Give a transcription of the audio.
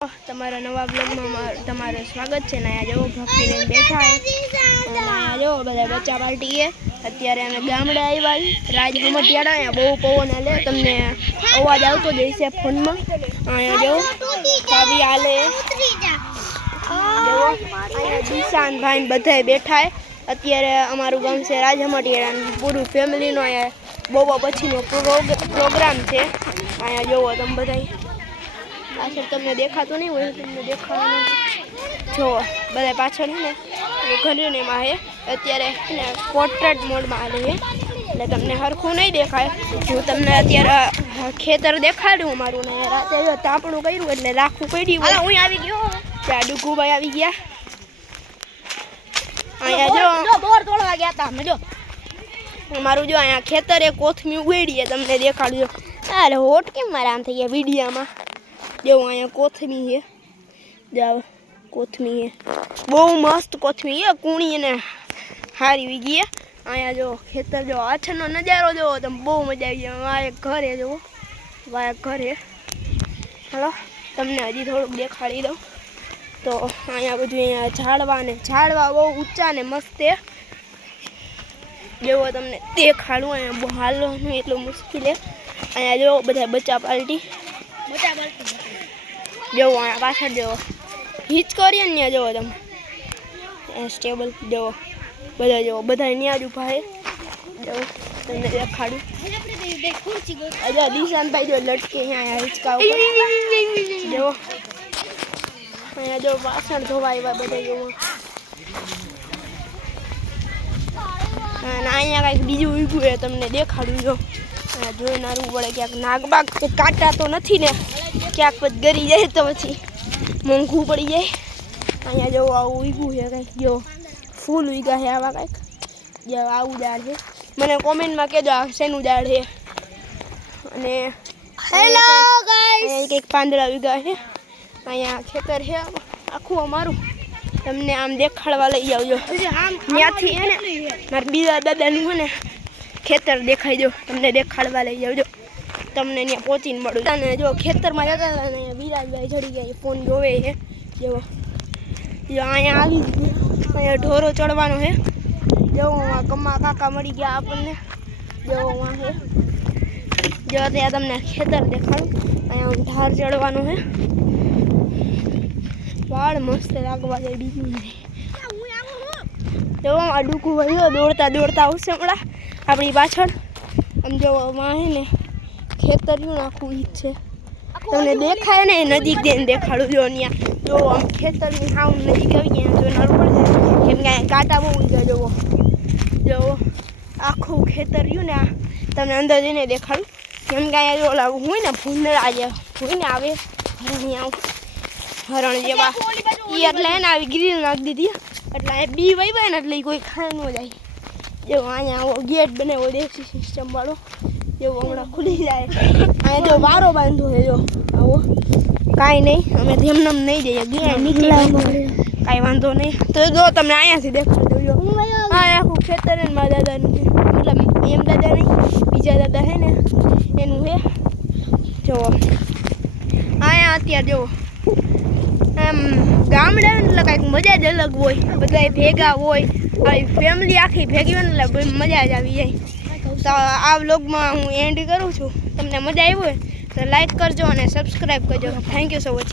તમારા નવા બ્લોગમાં તમારું સ્વાગત છે ને આ જો ભક્તિ લઈને બેઠા છે અને આ જો બધા બચ્ચા પાર્ટી છે અત્યારે અમે ગામડે આવ્યા રાજ હમટિયાળા અહીંયા બહુ પવન હાલે તમને અવાજ આવતો જ હશે ફોનમાં અહીંયા જો ચાવી હાલે જો અહીંયા દિશાન ભાઈ બધા બેઠા છે અત્યારે અમારું ગામ છે રાજ હમટિયાળા પૂરું ફેમિલીનો અહીંયા બહુ પછીનો પ્રોગ્રામ છે અહીંયા જોવો તમે બધા પાછળ તમને દેખાતું નહીં હોય તમને દેખાવાનું જો બધા પાછળ ને ઘર્યું ને એમાં હે અત્યારે ને પોર્ટ્રેટ મોડમાં હાલે છે એટલે તમને સરખું નહીં દેખાય હું તમને અત્યારે ખેતર દેખાડ્યું અમારું ને રાતે જો તાપણું કર્યું એટલે રાખવું પડ્યું હું આવી ગયો ત્યાં ડુગુભાઈ આવી ગયા અહીંયા જો બોર તોડવા ગયા હતા અમે જો અમારું જો અહીંયા ખેતરે કોથમી ઉગેડીએ તમને દેખાડ્યો અરે હોટ કેમ મારા આમ થઈ ગયા વિડીયામાં જો અહીંયા કોથમી છે જાવ કોથમી છે બહુ મસ્ત કોથમી છે કૂણી અને હારી વીગી છે અહીંયા જો ખેતર જો આછનો નજારો જોવો તમે બહુ મજા આવી જાય આ એક ઘર છે જુઓ આ એક ઘર છે હાલો તમને હજી થોડુંક દેખાડી દઉં તો અહીંયા બધું અહીંયા ઝાડવા બહુ ઊંચા ને મસ્ત છે જેવો તમને દેખાડું અહીંયા બહુ હાલવાનું એટલું મુશ્કેલ છે અહીંયા જો બધા બચ્ચા પાર્ટી જોવો અહીંયા પાછળ જોવો હિચ કરીએ ને ત્યાં જોવો તમે સ્ટેબલ જોવો બધા જોવો બધા ત્યાં જ ઊભા છે જોવો તમને દેખાડું અજા દિશાનભાઈ જો લટકે અહીંયા હિચકા ઉપર જોવો અહીંયા જો પાછળ ધોવા આવ્યા બધા જોવો અને અહીંયા કંઈક બીજું ઊભું છે તમને દેખાડું જો જોઈ નારવું પડે ક્યાંક નાગબાગ કાંટા તો નથી ને ક્યાંક પછી ગરી જાય તો પછી મોંઘું પડી જાય અહીંયા જો આવું ઊભું છે કંઈક જો ફૂલ ઉગ્યા છે આવા કંઈક જો આવું ઝાડ છે મને કોમેન્ટમાં કહેજો આ શેનું ઝાડ છે અને હેલો ગાઈસ કંઈક પાંદડા ઉગ્યા છે અહીંયા ખેતર છે આખું અમારું તમને આમ દેખાડવા લઈ આવજો ત્યાંથી છે ને મારા બીજા દાદાનું છે ને ખેતર દેખાઈ જો તમને દેખાડવા લઈ જાવજો તમને ત્યાં પહોંચીને મળું અને જો ખેતરમાં જતા હતા ને વિરાજભાઈ ચડી ગયા ફોન જોવે છે જો અહીંયા આવી અહીંયા ઢોરો ચડવાનો છે જો કમ્મા કાકા મળી ગયા આપણને જો છે જો ત્યાં તમને ખેતર દેખાડું અહીંયા ઢાર ચડવાનું છે વાળ મસ્ત લાગવા જાય બીજું જો આ ડૂકું ભાઈ દોડતા દોડતા આવશે હમણાં આપણી પાછળ આમ જો વાહે ને ખેતર્યું આખું ઈજ છે તમને દેખાય ને નજીક જઈને દેખાડું જો ત્યાં જો આમ ખેતરની સાવ નજીક આવી ગયા જો નડવું પડશે કેમ કે કાંટા બહુ ઊંચા જોવો જો આખું ખેતર્યું ને આ તમને અંદર જઈને દેખાડું કેમ કે અહીંયા જો ઓલા હોય ને ભૂંડળા જે હોય ને આવે હરણ આવું હરણ જેવા એ એટલે એને આવી ગ્રીલ નાખી દીધી એટલે અહીંયા બી વહી ને એટલે કોઈ ખાઈ ન જાય જો અહીંયા આવો ગેટ બનાવ્યો દેશી સિસ્ટમ વાળો જેવો હમણાં ખુલી જાય અહીંયા જો વારો બાંધો છે જો આવો કાંઈ નહીં અમે ધેમનમ નહીં જઈએ ગયા નીકળ્યા કાંઈ વાંધો નહીં તો જો તમને અહીંયાથી દેખાડો જો હા આખું ખેતર ને મારા દાદાનું છે મતલબ એમ દાદા નહીં બીજા દાદા છે ને એનું છે જુઓ અહીંયા અત્યારે જુઓ એમ ગામડે એટલે કાંઈક મજા જ અલગ હોય બધા ભેગા હોય આવી ફેમિલી આખી ભેગી હોય ને એટલે મજા જ આવી જાય તો આ વ્લોગમાં હું એન્ડ કરું છું તમને મજા આવી હોય તો લાઈક કરજો અને સબસ્ક્રાઈબ કરજો થેન્ક યુ સો મચ